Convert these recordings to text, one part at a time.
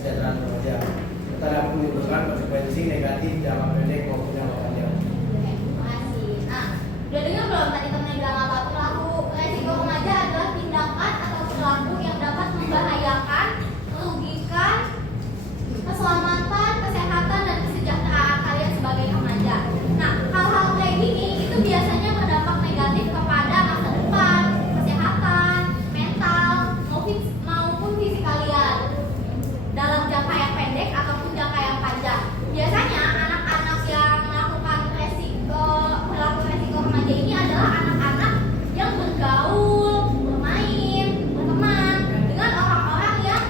kesejahteraan remaja. Serta dapat menimbulkan konsekuensi negatif jangka pendek maupun jangka panjang. Terima kasih. Nah, udah dengar belum tadi teman bilang apa? Perilaku resiko remaja adalah tindakan atau perilaku yang dapat membahayakan, merugikan keselamatan, kesehatan, dan kesejahteraan kalian sebagai remaja. Nah, hal-hal kayak gini itu biasanya berdampak negatif kepada masa depan, kesehatan, mental, maupun fisik kalian dalam jangka yang pendek ataupun jangka yang panjang. Biasanya anak-anak yang melakukan perilaku resiko remaja ini adalah anak-anak yang bergaul, bermain, berteman dengan orang-orang yang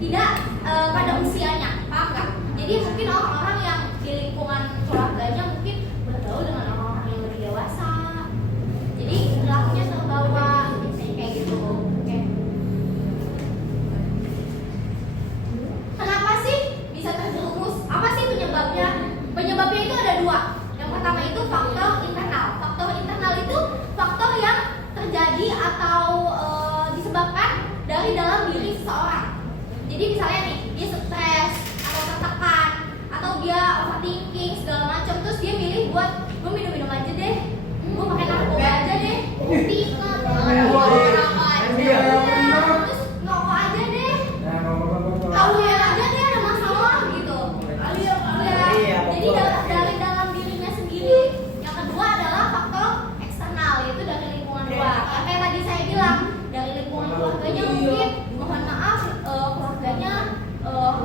tidak pada usianya, paham nggak? Jadi mungkin orang-orang yang di lingkungan keluarganya mungkin bergaul dengan orang-orang yang lebih dewasa. Jadi perilakunya terbawa kayak gitu. Oke. Kenapa sih bisa terjerumus? Apa sih penyebabnya? Penyebabnya itu ada dua. Yang pertama itu faktor internal. Faktor internal itu faktor yang terjadi atau disebabkan dari dalam diri seseorang. Jadi misalnya nih, dia stres atau tertekan atau dia overthinking segala macam, terus dia milih buat gue minum aja deh, gue pakai narkoba aja deh, pikir, terus ngerokok aja deh, kawin aja deh, ada masalah gitu. Ya, jadi dari dalam dirinya sendiri. Yang kedua adalah faktor eksternal, yaitu dari lingkungan luar. Yang kayak tadi saya bilang, dari lingkungan keluarganya mungkin, mohon maaf, keluarganya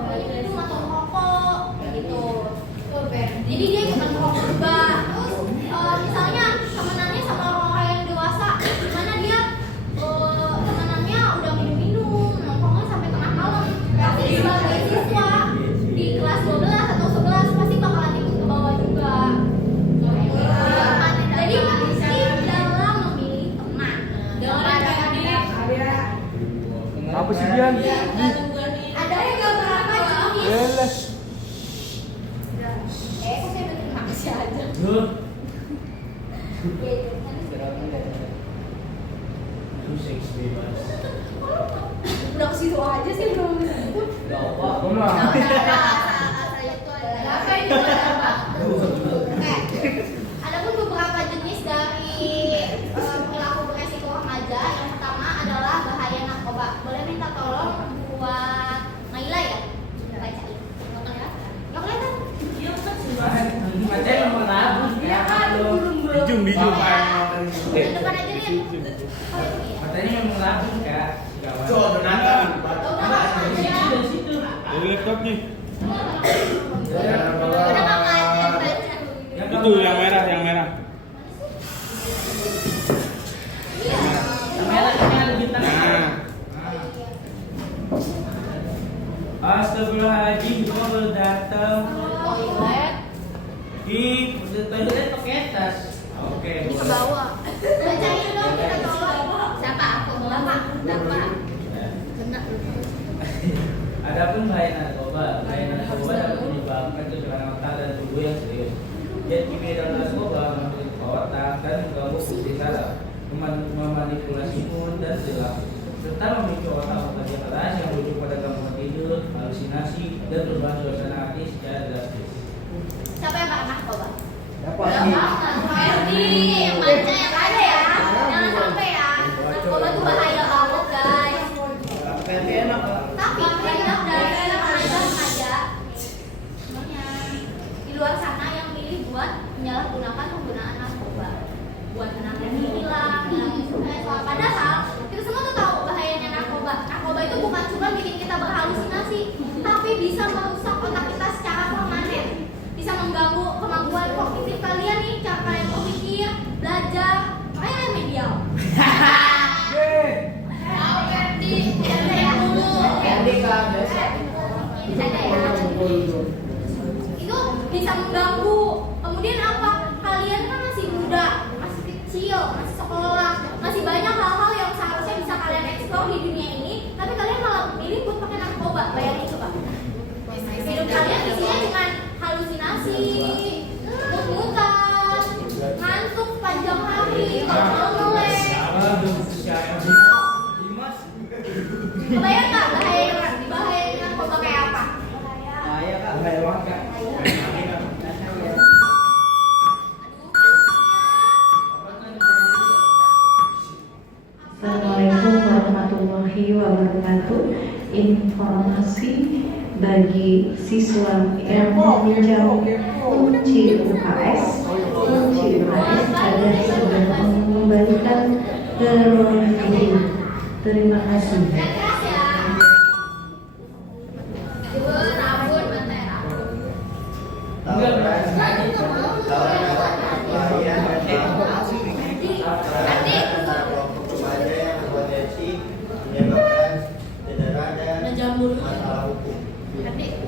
minum atau merokok kayak gitu. Jadi dia ikutan merokok juga. Terus misalnya temenannya sama orang-orang yang dewasa, dimana dia temenannya udah minum nongkrongnya sampai tengah malam. Tapi sebagai siswa di kelas 12 atau 11 pasti bakalan ikut ke bawah juga. Jadi penting dalam memilih teman. Apa sih Dian? Ada yang gak berapa jenis? Jelas. Kok saya berterima kasih aja. Udah ke situ aja sih belum disebut. Adapun beberapa jenis dari perilaku beresiko remaja. Yang pertama adalah bahaya narkoba. Boleh minta tolong buat Naila ya? Bacain. Nggak kelihatan? Iya kan? Dijung. Depan aja deh. Matanya memang labus Kak. Dari laptopnya. Udah nggak kelihatan baca. Itu yang merah. Merahnya lebih tengah. Nah, Astagfirullahaladzim, gua baru datang. Toilet Toilet pakai tas. Oke, di ke boleh. bawah. Bacain dong kita tolong. Siapa? Aku Bapak. Benar. Adapun bahaya narkoba dapat menyebabkan kecurangan otak dan tubuh yang serius. Zat kimia dalam narkoba mempengaruhi otak dan mengganggu fungsi saraf, memanipulasi imun dan perilaku, serta memicu otak bekerja keras yang berujung pada gangguan tidur, halusinasi, dan perubahan suasana hati secara drastis. Siapa yang pakai narkoba? Dapat Ferdi, yang baca yang ada ya. Jangan sampai ya. Narkoba tuh bahaya banget guys. Tapi banyak dari remaja sebenarnya di luar sana yang pilih buat menyalahgunakan penggunaan narkoba, buat menangani hilang, menangani stres. Padahal kita semua tuh tahu bahayanya narkoba. Narkoba itu bukan cuma bikin kita berhalusinasi, tapi bisa merusak otak kita secara permanen. Bisa mengganggu kemampuan kognitif kalian nih, cara kalian berpikir, belajar, makanya remedial. Ada ya dulu. Ada ya. Itu bisa mengganggu. Kemudian apa? Kalian kan masih muda, masih kecil, masih sekolah, masih banyak hal-hal yang seharusnya bisa kalian eksplor di dunia ini, tapi kalian malah memilih buat pakai narkoba. Bayangin coba. Hidup kalian isinya dengan halusinasi, mut-mutan, ngantuk panjang hari, kalau melek. Kebayang nggak bahaya narkoba kayak apa? bahaya banget kan. Assalamualaikum warahmatullahi wabarakatuh. Informasi bagi siswa yang meminjam kunci UKS agar segera mengembalikan ke ruang meeting. Terima kasih.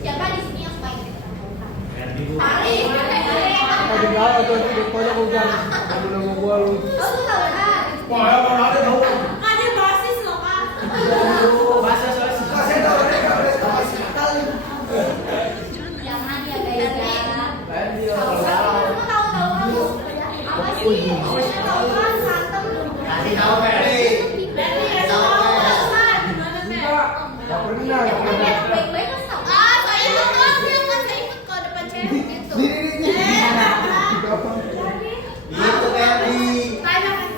Siapa di sini yang sebaik kita? Ada basis loh kan? Jangan ya guys ya. Kamu tahu kamu apa sih? Maksudnya tahu kan santem. Kasih tahu Ferdi. Baik-baik kan tahu. Saya nggak tahu yang kan saya ikut ke depan cewek gitu. Itu Ferdi. Tanya kan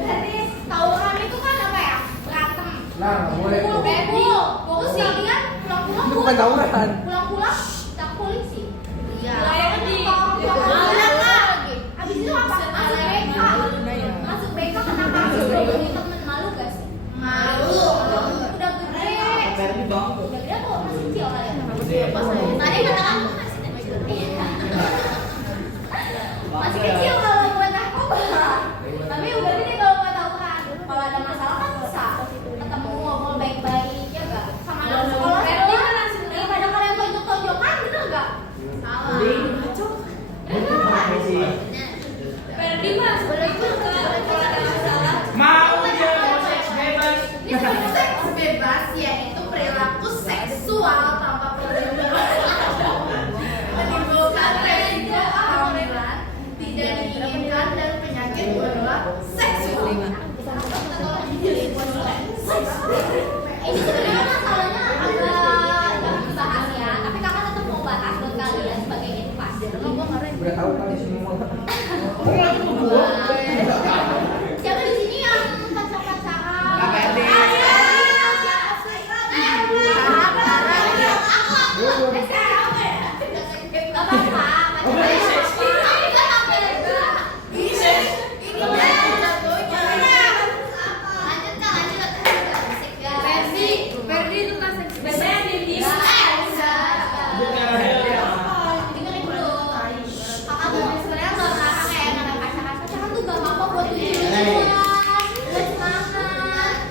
Ferdi, tahu kan itu kan apa ya? Berantem. Nah, boleh. Bebel. Terus yang dia pulang-pulang Itu bukan tawuran. Pulang-pulang tak polisi. Iya. Habis itu apa? Masuk BK kenapa? Ini temen malu gak sih? Malu. Udah gede. Ferdi bang. Udah gede kok masih kecil kali ya. Tadi kata kamu masih kecil kalau buat narkoba. Tapi udah gede kalau buat tawuran. Kalau ada masalah kan bisa ketemu ngobrol baik-baik ya gak? Sama anak sekolah daripada kalian tonjok-tonjokan bener gak? Salah. Ferdi mas, boleh ikut kalau ada masalah. Mau dia mau seks bebas. Ini seks bebas yaitu perilaku seksual tanpa persetujuan menimbulkan resiko kehamilan tidak diinginkan dan penyakit menular seksual. Ini sebenarnya masalahnya agak dibahas ya, tapi kakak tetap mau bahas buat kalian sebagai edukasi. Udah tahu kali semua. Siapa di sini yang pacar-pacaran? Kak Ferdi.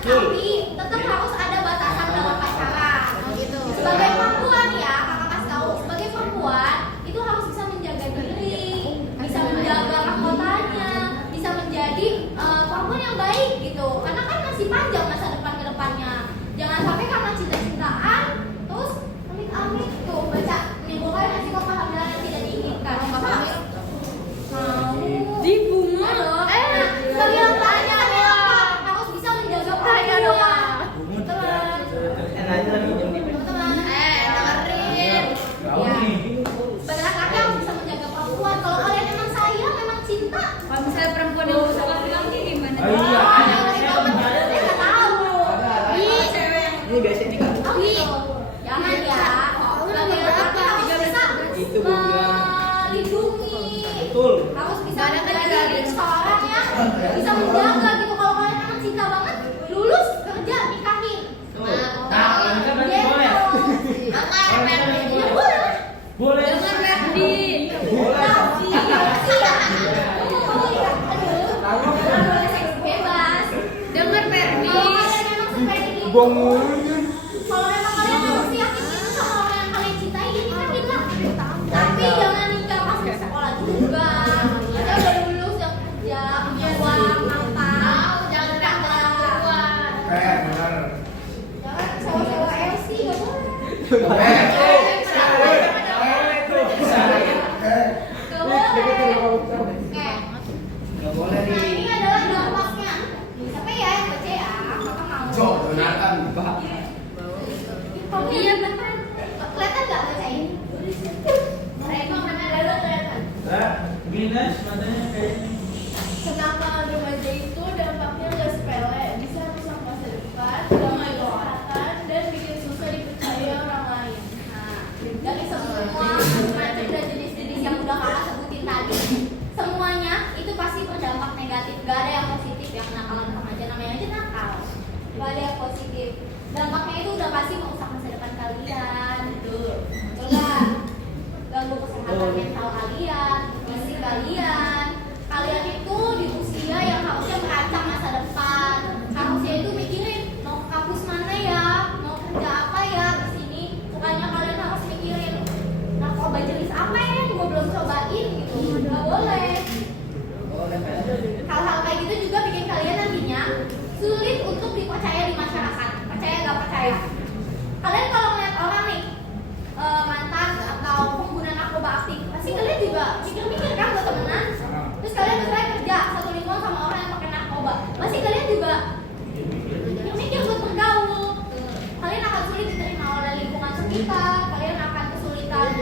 Tapi tetap harus ada batasan dalam pacaran. Sebagai perempuan ya, kakak kasih tahu, sebagai perempuan itu harus bisa menjaga diri, bisa menjaga anggotanya, bisa menjadi perempuan yang baik gitu. Karena kan masih panjang masa depan ke depannya. Jangan sampai karena cinta-cintaan terus amit-amit tuh baca menimbulkan resiko kehamilan yang tidak diinginkan. Di bunga loh. Kalian tanya harus bisa menjaga perempuan. Enak aja lagi jam di Teman-teman, dengerin. Ya. Laki-laki harus bisa menjaga perempuan. Kalau kalian memang sayang, memang cinta. Kalau misalnya perempuan yang bisa laki-laki gimana? Oh iya. Saya nggak tahu. Ini biasa nih kan. Oh gitu. Jangan ya. Sebagai laki harus bisa Itu gua bilang. melindungi. Betul. Harus bisa menjadi seorang yang bisa menjaga gitu. Kalau kalian memang cinta banget, lulus kerja nikahin. Nah, kalau nikah berarti boleh. Ya boleh. Boleh. Jangan Ferdi. Bebas. Dengar Ferdi. Kalau memang kalian masih yakin itu sama orang yang kalian cintai, ya nikahin lah. Tapi jangan nikah pas di sekolah juga. Kita udah lulus, udah kerja, punya uang, matang. Jangan nikah. Benar. Jangan sewa-sewa LC, gak boleh. Nggak boleh Nah, nih. ini adalah dampaknya. Tapi ya yang baca ya, kakak mau. Jonathan. Iya bener. Kelihatan Minus matanya kayaknya. Kenakalan remaja itu dampaknya nggak sepele, bisa rusak masa depan, ganggu kesehatan, dan bikin susah dipercaya orang lain. Nah, dari semua macam dan jenis-jenis yang udah kakak sebutin tadi, semuanya itu pasti berdampak negatif. Gak ada yang positif ya kenakalan remaja, namanya aja nakal. Gak ada yang positif. Dampaknya itu udah pasti merusak masa depan kalian, betul nggak? Ganggu kesehatan mental kalian, fisik kalian. Kalian itu di usia yang harusnya merancang masa depan, harusnya itu mikirin mau kampus mana ya, mau kerja apa ya di sini. Bukannya kalian harus mikirin narkoba jenis apa ya yang gue belum cobain gitu. Nggak boleh. Hal-hal kayak gitu juga bikin kalian nantinya sulit untuk dipercaya di masyarakat. Percaya gak percaya? Kalian kalau ngeliat orang nih mantan atau pengguna narkoba aktif, pasti kalian juga mikir-mikir kan buat temenan. Terus kalian misalnya kerja satu lingkungan sama orang yang pakai narkoba, pasti kalian juga mikir buat bergaul. Kalian akan sulit diterima oleh lingkungan sekitar, kalian akan kesulitan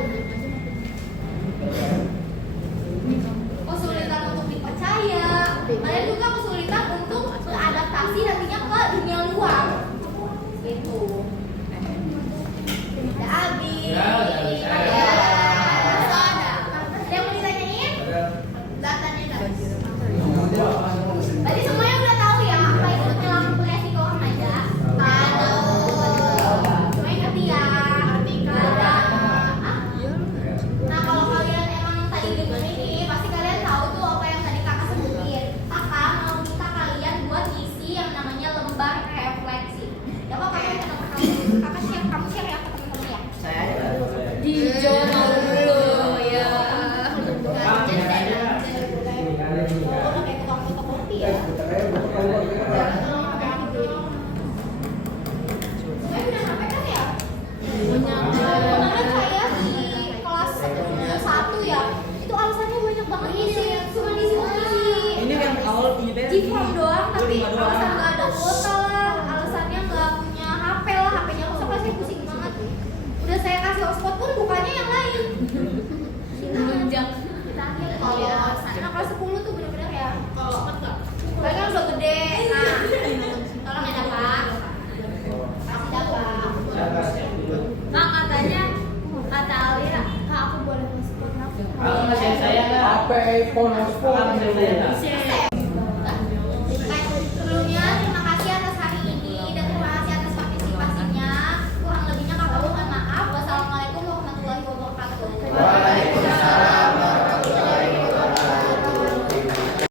untuk dipercaya, kalian juga kesulitan untuk beradaptasi nantinya ke dunia luar. Gitu. Udah habis. Udah. Ada yang mau ditanyain? Datanya tadi semuanya udah tahu ya apa itu perilaku resiko remaja? Tahu. Semuanya ngerti ya? Ada. Nah kalau kalian emang tadi denger ini, pasti kalian tahu tuh apa yang tadi kakak sebutin. Kakak mau minta kalian buat isi yang namanya lembar refleksi. Ya kok kakak share, kamu share ya ke temen-temen ya? Di jurnal dulu ya. Oh, kayak ketua fotokopi ya? Saya udah sampai kan ya? Kemarin saya di kelas 1 ya, itu alasannya banyak banget isi, cuma isi. Ini yang awal punya beda. G-form doang, tapi alasan nggak ada kuota lah, alasannya nggak punya HP lah, HP-nya rusak, pasti pusing banget. Udah saya kasih hotspot pun bukannya yang lain. Menunjang. Terakhir kalau anak kelas 10 tuh bener-bener ya, mereka kan udah gede, nah tolong ya dapat, kasih dapat. Kak katanya kata Alira, Kak aku boleh masuk ke Kalau masih saya nggak. HP iPhone, Kalau masih saya nggak.